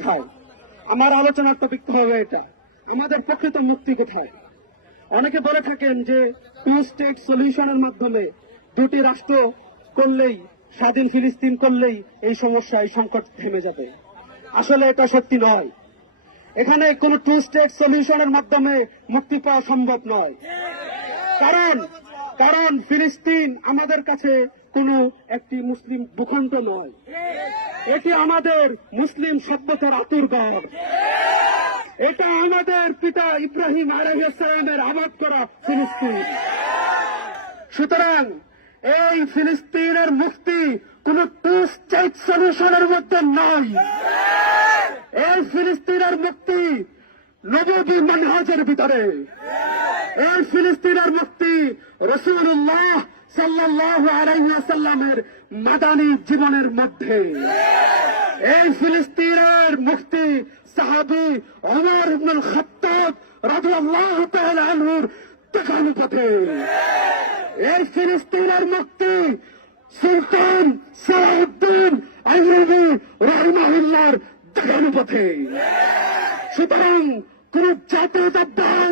কোথায়? আমার আলোচনার টপিক হবে এটা, আমাদের প্রকৃত মুক্তি কোথায়? অনেকে বলে থাকেন যে 2 স্টেট সলিউশনের মাধ্যমে দুটি রাষ্ট্র করলেই, স্বাধীন ফিলিস্তিন করলেই এই সমস্যা, এই সংকট থেমে যাবে। আসলে এটা সত্যি নয়। এখানে কোন 2 স্টেট সলিউশনের মাধ্যমে মুক্তি পাওয়া সম্ভব নয়। কারণ ফিলিস্তিন আমাদের কাছে কোনো একটি মুসলিম ভূখণ্ড নয়, এটি আমাদের মুসলিম সভ্যতার আতুরঘর। এটা আমাদের পিতা ইব্রাহিম আলাইহিস সালামের আবাদ করা ফিলিস্তিন। সুতরাং এই ফিলিস্তিনের মুক্তি কোন 2 স্টেট সলিউশনের মধ্যে নয়। এই ফিলিস্তিনের মুক্তি নববী মানহাজের ভিতরে। এই ফিলিস্তিনের মুক্তি রাসূলুল্লাহ সাল্লাল্লাহু আলাইহি ওয়াসাল্লামের মাদানী জীবনের মধ্যে। এই ফিলিস্তিনের মুক্তি সাহাবী ওমর ইবনুল খাত্তাব রাদিয়াল্লাহু তাআলা আনহুর দেখানো পথে। এই ফিলিস্তিনের মুক্তি সুলতান সালাউদ্দিন আইয়ুবী রাহিমাহুল্লাহর দেখানো পথে। সুতরাং কোন জাতীয়তাবাদ